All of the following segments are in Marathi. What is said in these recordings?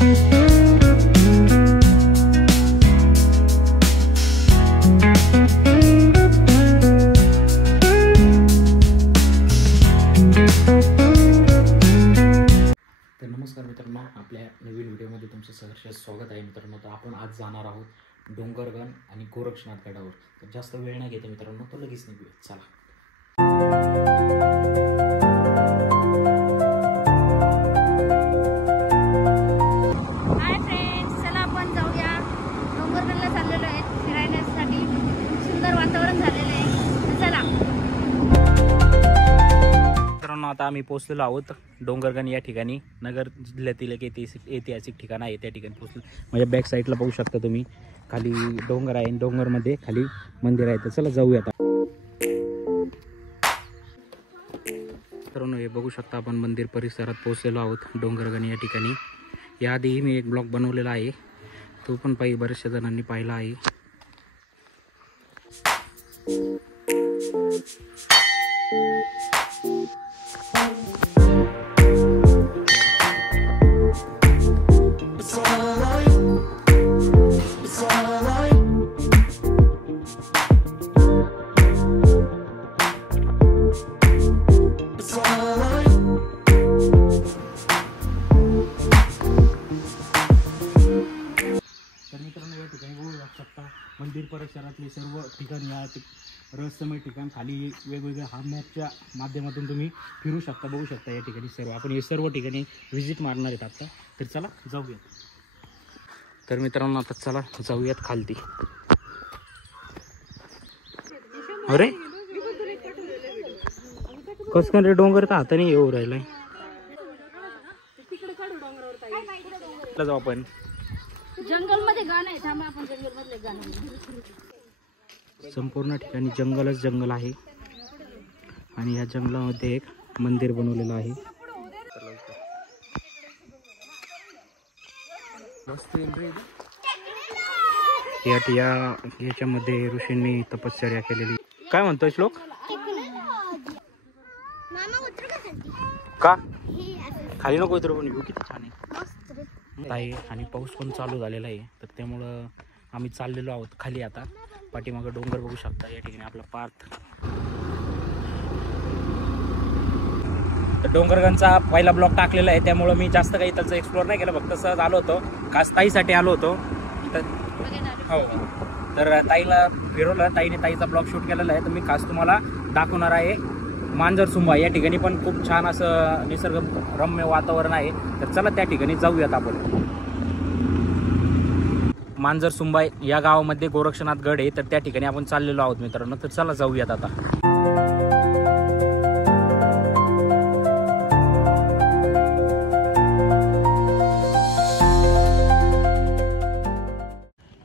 नमस्कार मित्रांनो, आपल्या नवीन व्हिडिओमध्ये तुमचं सहर्ष स्वागत आहे मित्रांनो। तर आपण आज जाणार आहोत डोंगरगण आणि गोरक्षनाथ गडावर। तर जास्त वेळ नाही घेते मित्रांनो, तो लगेच निघूया, चला। हाय फ्रेंड्स, चला आपण जाऊया। डोंगरगणला चाललेलो आहे फिरण्यासाठी, सुंदर वातावरण झालेलं आहे, चला। मित्रांनो, आता आम्ही पोहोचलेलो आहोत डोंगरगण या ठिकाणी। नगर जिल्ह्यातील एक ऐतिहासिक ठिकाण आहे, त्या ठिकाणी पोहोचलो। माझ्या बॅक साईडला पाहू शकता तुम्ही, खाली डोंगर आहे, डोंगरमध्ये खाली मंदिर आहे। तर चला जाऊया आता। मित्रांनो, हे बघू शकता आपण मंदिर परिसरात पोहोचलेलो आहोत डोंगरगण या ठिकाणी। याआधीही मी एक ब्लॉग बनवलेला आहे, तो पण बऱ्याचशा जणांनी पाहिला आहे। मंदिर परिसरातले सर्व ठिकाण या रहस्यमय ठिकाण खाली वेगवेगळ्या हा मॅपच्या माध्यमातून तुम्ही फिरू शकता, बघू शकता। या ठिकाणी सर्व आपण हे सर्व ठिकाणी व्हिजिट मारणार आहेत आता। तर चला जाऊयात। तर मित्रांनो, आता चला जाऊयात खालती। अरे कस काय रे, डोंगर तर हाताने येऊ राहिलाय। जाऊ आपण जंगल मध्ये गाणं आहे, थांबा आपण जंगल मधले गाणं। संपूर्ण ठिकाणी जंगलच जंगल आहे आणि या जंगलामध्ये एक मंदिर बनवलेलं आहे। याच्यामध्ये ऋषींनी तपश्चर्या केलेली। काय म्हणतोय श्लोक? का खाली नको उतरू, पण व्ह्यू किती छान आहे आणि पाऊस पण चालू झालेला आहे। तर त्यामुळं आम्ही चाललेलो आहोत खाली आता। पाठीमागं डोंगर बघू शकता, या ठिकाणी आपला पार्थ। तर डोंगरगणचा पहिला ब्लॉक टाकलेला आहे, त्यामुळं मी जास्त काही त्याचं एक्सप्लोर नाही केलं, फक्त सहज आलो होतो, खास ताईसाठी आलो होतो। तर हो, तर ताईला फिरवलं, ताईने ताईचा ब्लॉग शूट केलेला आहे। तर मी खास तुम्हाला दाखवणार आहे मांजरसुंबा। या ठिकाणी पण खूप छान असं निसर्गरम्य वातावरण आहे। तर चला त्या ठिकाणी जाऊयात आपण। मांजरसुंबा या गावामध्ये गोरक्षनाथ गड आहे, तर त्या ठिकाणी आपण चाललेलो आहोत मित्रांनो। तर चला जाऊयात आता।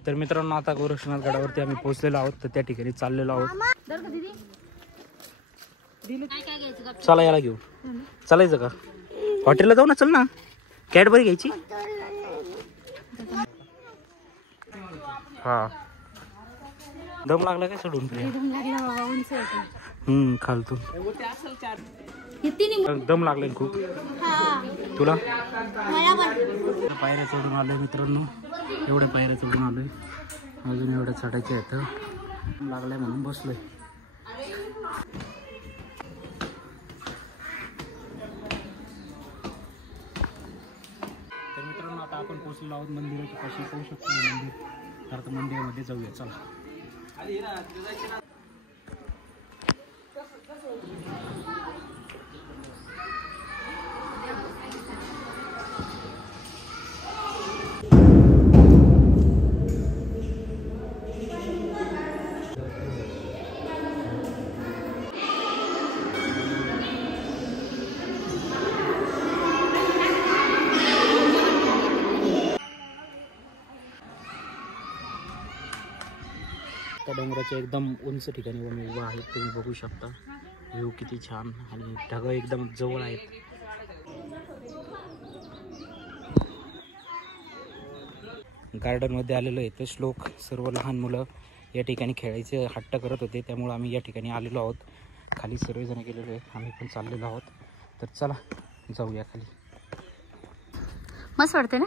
तर मित्रांनो, आता गोरक्षनाथ गडावरती आम्ही पोहोचलेलो आहोत, तर त्या ठिकाणी चाललेलो आहोत। चला याला घेऊ, चालायचं का? हॉटेलला जाऊ ना, चल ना, कॅडबरी घ्यायची। हा, दम लागला काय सोडून? खालतून दम लागलाय खूप तुला? पायऱ्या चढून आलोय मित्रांनो, एवढ्या पायऱ्या चढून आलोय, अजून एवढ्या चढायच्या आहेत। लागलाय म्हणून बसलोय। तर मित्रांनो, आता आपण पोहोचलेलो आहोत मंदिराच्या पाशी, पाहू शकतो मंदिर। तर आता मंदिरामध्ये जाऊया, चला। त्या डोंगराच्या एकदम उंच ठिकाणी मी उभा आहे, तुम्ही बघू शकता व्ह्यू किती छान आणि ढग एकदम जवळ आहेत। गार्डन मध्ये आलेलो आहे, तर श्लोक सर्व लहान मुलं या ठिकाणी खेळायचे हट्ट करत होते, त्यामुळे आम्ही या ठिकाणी आलेलो आहोत। खाली सर्वजण गेलेलो आहेत, आम्ही पण चाललेलो आहोत। तर चला जाऊया खाली। मस्त वाटते ना.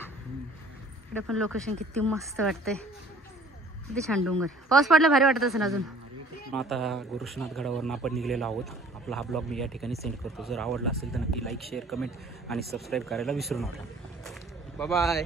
इकडे पण लोकेशन किती मस्त वाटतंय. किती छान डोंगर. पाऊस पडला भारी वाटत असेल अजून. आता गोरक्षनाथ गडावरून आपण निघलेलो आहोत. आपला हा ब्लॉग मी या ठिकाणी सेंड करतो. जर आवडला असेल तर नक्की लाईक शेअर कमेंट आणि सबस्क्राईब करायला विसरू नका. Bye bye.